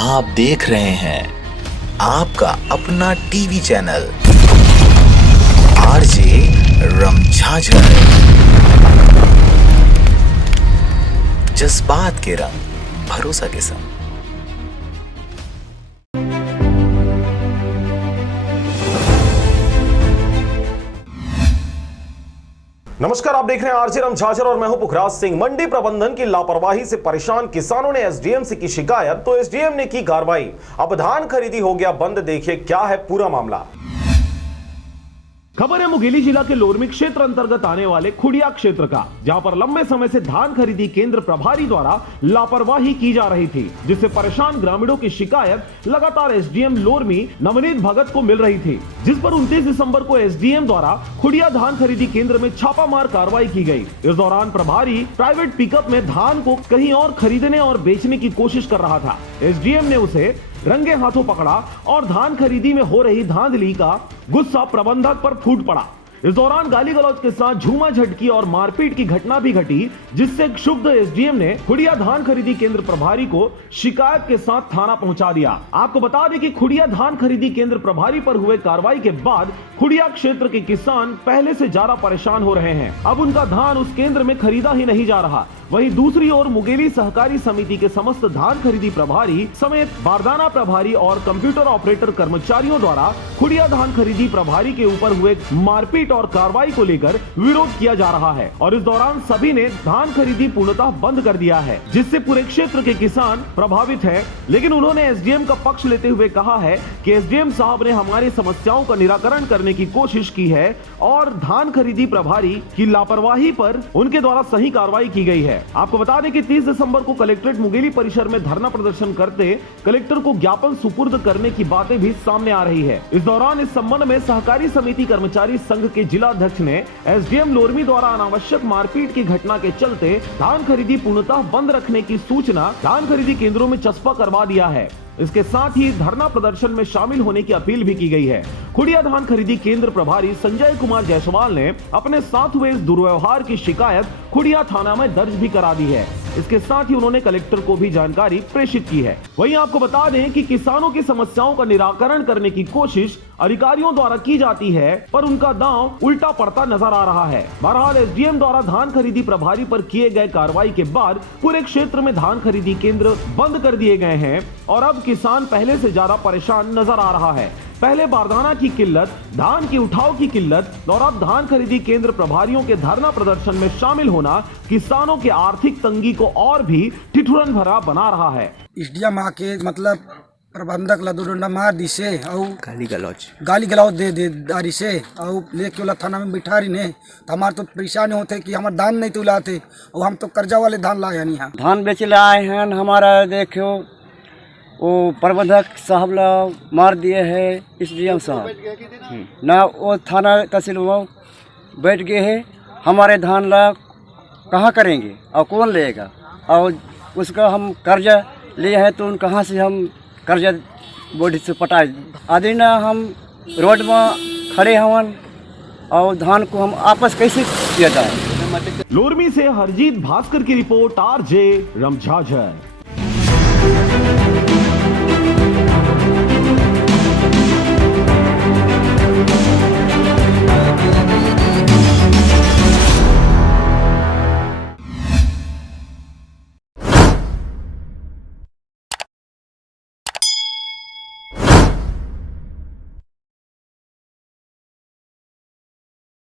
आप देख रहे हैं आपका अपना टीवी चैनल आरजे रमझाझर, जज्बात के रंग, भरोसा के संग। नमस्कार, आप देख रहे हैं आरजे रमझाझर और मैं हूं पुखराज सिंह। मंडी प्रबंधन की लापरवाही से परेशान किसानों ने एसडीएम से की शिकायत तो एसडीएम ने की कार्रवाई। अब धान खरीदी हो गया बंद। देखिए क्या है पूरा मामला। खबर है मुंगेली जिला के लोरमी क्षेत्र अंतर्गत आने वाले खुड़िया क्षेत्र का, जहां पर लंबे समय से धान खरीदी केंद्र प्रभारी द्वारा लापरवाही की जा रही थी, जिससे परेशान ग्रामीणों की शिकायत लगातार एसडीएम लोरमी नवनीत भगत को मिल रही थी, जिस पर 29 दिसंबर को एसडीएम द्वारा खुड़िया धान खरीदी केंद्र में छापामार कार्रवाई की गई। इस दौरान प्रभारी प्राइवेट पिकअप में धान को कहीं और खरीदने और बेचने की कोशिश कर रहा था। एसडीएम ने उसे रंगे हाथों पकड़ा और धान खरीदी में हो रही धांधली का गुस्सा प्रबंधक पर फूट पड़ा। इस दौरान गाली गलौज के साथ झूमा झटकी और मारपीट की घटना भी घटी, जिससे क्षुब्ध एसडीएम ने खुड़िया धान खरीदी केंद्र प्रभारी को शिकायत के साथ थाना पहुंचा दिया। आपको बता दें कि खुड़िया धान खरीदी केंद्र प्रभारी पर हुए कार्रवाई के बाद खुड़िया क्षेत्र के किसान पहले से ज्यादा परेशान हो रहे हैं। अब उनका धान उस केंद्र में खरीदा ही नहीं जा रहा। वहीं दूसरी ओर मुंगेली सहकारी समिति के समस्त धान खरीदी प्रभारी समेत बारदाना प्रभारी और कंप्यूटर ऑपरेटर कर्मचारियों द्वारा खुड़िया धान खरीदी प्रभारी के ऊपर हुए मारपीट और कार्रवाई को लेकर विरोध किया जा रहा है और इस दौरान सभी ने धान खरीदी पूर्णतः बंद कर दिया है, जिससे पूरे क्षेत्र के किसान प्रभावित हैं। लेकिन उन्होंने एसडीएम का पक्ष लेते हुए कहा है कि एसडीएम साहब ने हमारी समस्याओं का निराकरण करने की कोशिश की है और धान खरीदी प्रभारी की लापरवाही पर उनके द्वारा सही कार्रवाई की गई है। आपको बता दें कि 30 दिसंबर को कलेक्ट्रेट मुंगेली परिसर में धरना प्रदर्शन करते कलेक्टर को ज्ञापन सुपुर्द करने की बातें भी सामने आ रही है। इस दौरान इस संबंध में सहकारी समिति कर्मचारी संघ के जिला अध्यक्ष ने एसडीएम लोरमी द्वारा अनावश्यक मारपीट की घटना के चलते धान खरीदी पूर्णतः बंद रखने की सूचना धान खरीदी केंद्रों में चस्पा करवा दिया है। इसके साथ ही धरना प्रदर्शन में शामिल होने की अपील भी की गई है। खुड़िया धान खरीदी केंद्र प्रभारी संजय कुमार जायसवाल ने अपने साथ हुए इस दुर्व्यवहार की शिकायत खुड़िया थाना में दर्ज भी करा दी है। इसके साथ ही उन्होंने कलेक्टर को भी जानकारी प्रेषित की है। वहीं आपको बता दें कि किसानों की समस्याओं का निराकरण करने की कोशिश अधिकारियों द्वारा की जाती है, पर उनका दांव उल्टा पड़ता नजर आ रहा है। बहरहाल एसडीएम द्वारा धान खरीदी प्रभारी पर किए गए कार्रवाई के बाद पूरे क्षेत्र में धान खरीदी केंद्र बंद कर दिए गए हैं और अब किसान पहले से ज्यादा परेशान नजर आ रहा है। पहले बारदाना की किल्लत, धान की उठाव की किल्लत और अब धान खरीदी केंद्र प्रभारियों के धरना प्रदर्शन में शामिल होना किसानों की आर्थिक तंगी को और भी ठिठुरन भरा बना रहा है। एसडीएम आके मतलब प्रबंधक ला डंडा मार दी से और गाली गलौज दे दारी से और लेके वाला थाना में बिठा रही ने तो हमारे तो परेशान होते कि हमारे धान नहीं तुलाते और हम तो कर्जा वाले धान लाए नहीं। धान बेचे ला आए हैं, हमारा देखो वो प्रबंधक साहब ला मार दिए है एसडीएम साहब ना, वो थाना तहसील में बैठ गए है। हमारे धान ला कहाँ करेंगे और कौन लेगा, और उसका हम कर्जा लिए हैं तो कहाँ से हम कर्जा बोर्ड से पटाए आदि ना, हम रोड में खड़े हवन और धान को हम आपस कैसे किया जाए। लोरमी से हरजीत भास्कर की रिपोर्ट, आरजे रमझाझर।